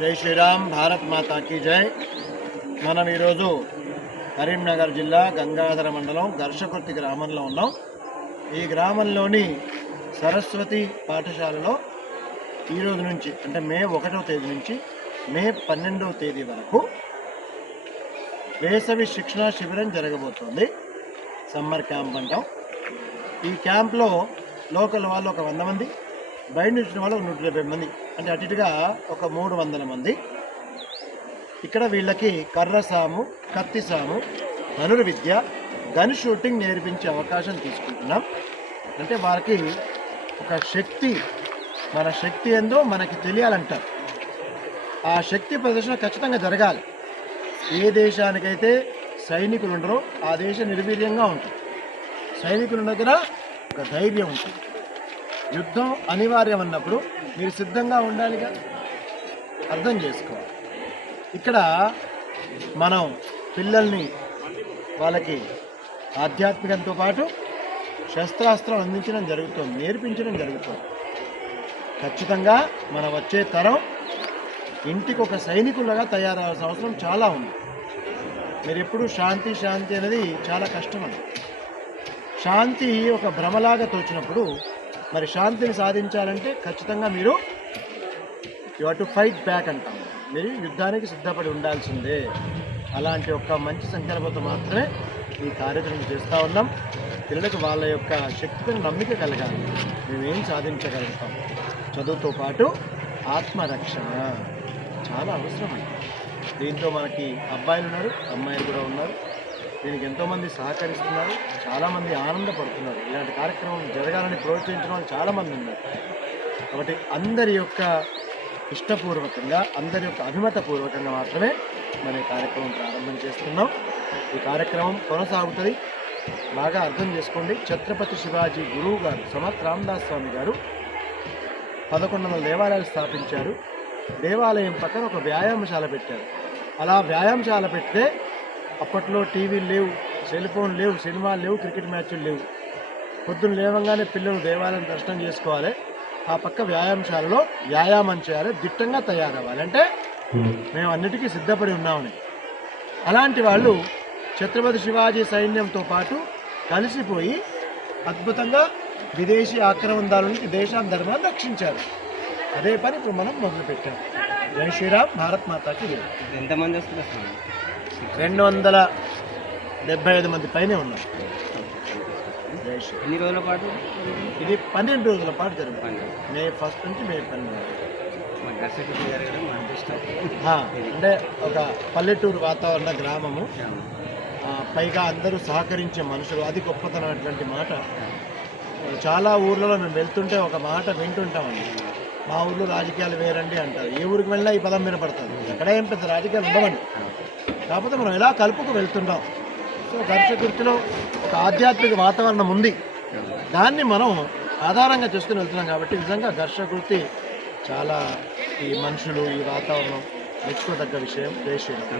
జై శ్రీరామ్, భారత్ మాతాకి జై. మనం ఈరోజు కరీంనగర్ జిల్లా గంగాధర మండలం ఘర్షకుర్తి గ్రామంలో ఉన్నాం. ఈ గ్రామంలోని సరస్వతి పాఠశాలలో ఈరోజు నుంచి అంటే మే 1వ తేదీ నుంచి మే 12వ తేదీ వరకు వేసవి శిక్షణా శిబిరం జరగబోతోంది. సమ్మర్ క్యాంప్ అంటాం. ఈ క్యాంప్లో లోకల్ వాళ్ళు ఒక 100 మంది, బయట నుంచి వాళ్ళు 170 మంది, అంటే అటు ఇటుగా ఒక 300 మంది. ఇక్కడ వీళ్ళకి కర్ర సాము, కత్తి సాము, ధనుర్విద్య, గన్ షూటింగ్ నేర్పించే అవకాశం తీసుకుంటున్నాం. అంటే వారికి ఒక శక్తి, మన శక్తి ఏందో మనకి తెలియాలంటారు. ఆ శక్తి ప్రదర్శన ఖచ్చితంగా జరగాలి. ఏ దేశానికైతే సైనికులు ఉండరో ఆ దేశం నిర్వీర్యంగా ఉంటుంది. సైనికుల దగ్గర ఒక ధైర్యం ఉంటుంది. యుద్ధం అనివార్యం అన్నప్పుడు మీరు సిద్ధంగా ఉండాలిగా, అర్థం చేసుకోవాలి. ఇక్కడ మనం పిల్లల్ని వాళ్ళకి ఆధ్యాత్మికంతో పాటు శస్త్రాస్త్రం అందించడం జరుగుతుంది, నేర్పించడం జరుగుతుంది. ఖచ్చితంగా మన వచ్చే తరం ఇంటికి ఒక సైనికులుగా తయారవ్వాల్సిన అవసరం చాలా ఉంది. మీరు ఎప్పుడు శాంతి శాంతి అనేది చాలా కష్టం అండి. శాంతి ఒక భ్రమలాగా తోచినప్పుడు మరి శాంతిని సాధించాలంటే ఖచ్చితంగా మీరు you have to fight back అంటాం. మీరు యుద్ధానికి సిద్ధపడి ఉండాల్సిందే. అలాంటి ఒక మంచి సంకల్పంతో మాత్రమే ఈ కార్యక్రమం చేస్తూ ఉన్నాం. పిల్లలకు వాళ్ళ యొక్క శక్తిని నమ్మిక కలగాలి. మేమేం సాధించగలుగుతాం. చదువుతో పాటు ఆత్మరక్షణ చాలా అవసరం అండి. దీంతో మనకి అబ్బాయిలు ఉన్నారు, అమ్మాయిలు కూడా ఉన్నారు. దీనికి ఎంతోమంది సహకరిస్తున్నారు, చాలామంది ఆనందపడుతున్నారు. ఇలాంటి కార్యక్రమం జరగాలని ప్రోత్సహించిన వాళ్ళు చాలామంది ఉన్నారు. కాబట్టి అందరి యొక్క ఇష్టపూర్వకంగా, అందరి యొక్క అభిమతపూర్వకంగా మాత్రమే మన ఈ కార్యక్రమం ప్రారంభం చేస్తున్నాం. ఈ కార్యక్రమం కొనసాగుతుంది. బాగా అర్థం చేసుకోండి. ఛత్రపతి శివాజీ గురువు గారు సమర్థ్ రామదాస్ స్వామి గారు 1100 దేవాలయాలు స్థాపించారు. దేవాలయం పక్కన ఒక వ్యాయామశాల పెట్టారు. అలా వ్యాయామశాల పెడితే అప్పట్లో టీవీలు లేవు, సెల్ ఫోన్ లేవు, సినిమాలు లేవు, క్రికెట్ మ్యాచ్లు లేవు. పొద్దున్న లేవగానే పిల్లలు దేవాలయం దర్శనం చేసుకోవాలి. ఆ పక్క వ్యాయామశాలలో వ్యాయామం చేయాలి, దిట్టంగా తయారవ్వాలి. అంటే మేము అన్నిటికీ సిద్ధపడి ఉన్నామని. అలాంటి వాళ్ళు ఛత్రపతి శివాజీ సైన్యంతో పాటు కలిసిపోయి అద్భుతంగా విదేశీ ఆక్రమణదారుల నుంచి దేశాన్ని ధర్మాన్ని రక్షించారు. అదే పని ఇప్పుడు మనం మొదలుపెట్టాం. జై శ్రీరామ్, భారత్ మాతాకి జై. ఎంతమంది వస్తున్నారు? 275 మంది పైనే ఉన్నారు. ఎన్ని రోజుల పాటు? ఇది 12 రోజుల పాటు జరుగుతుంది. మే 1 నుంచి మే 12. అంటే ఒక పల్లెటూరు వాతావరణ గ్రామము, పైగా అందరూ సహకరించే మనుషులు, అది గొప్పతనటువంటి మాట. చాలా ఊర్లలో మేము వెళ్తుంటే ఒక మాట వింటుంటామండి, మా ఊర్లో రాజకీయాలు వేరండి అంటారు. ఏ ఊరికి వెళ్ళినా ఈ పదం వినపడుతుంది. ఎక్కడ ఏం పెద్ద రాజకీయాలు ఉండవండి. కాకపోతే మనం ఎలా కలుపుకు వెళ్తుంటాం. సో ఘర్షకుర్తిలో ఒక ఆధ్యాత్మిక వాతావరణం ఉంది. దాన్ని మనం ఆధారంగా చేసుకుని వెళ్తున్నాం. కాబట్టి నిజంగా ఘర్షకుర్తి చాలా, ఈ మనుషులు, ఈ వాతావరణం మెచ్చుకోదగ్గ విషయం. జై శ్రీరామ్.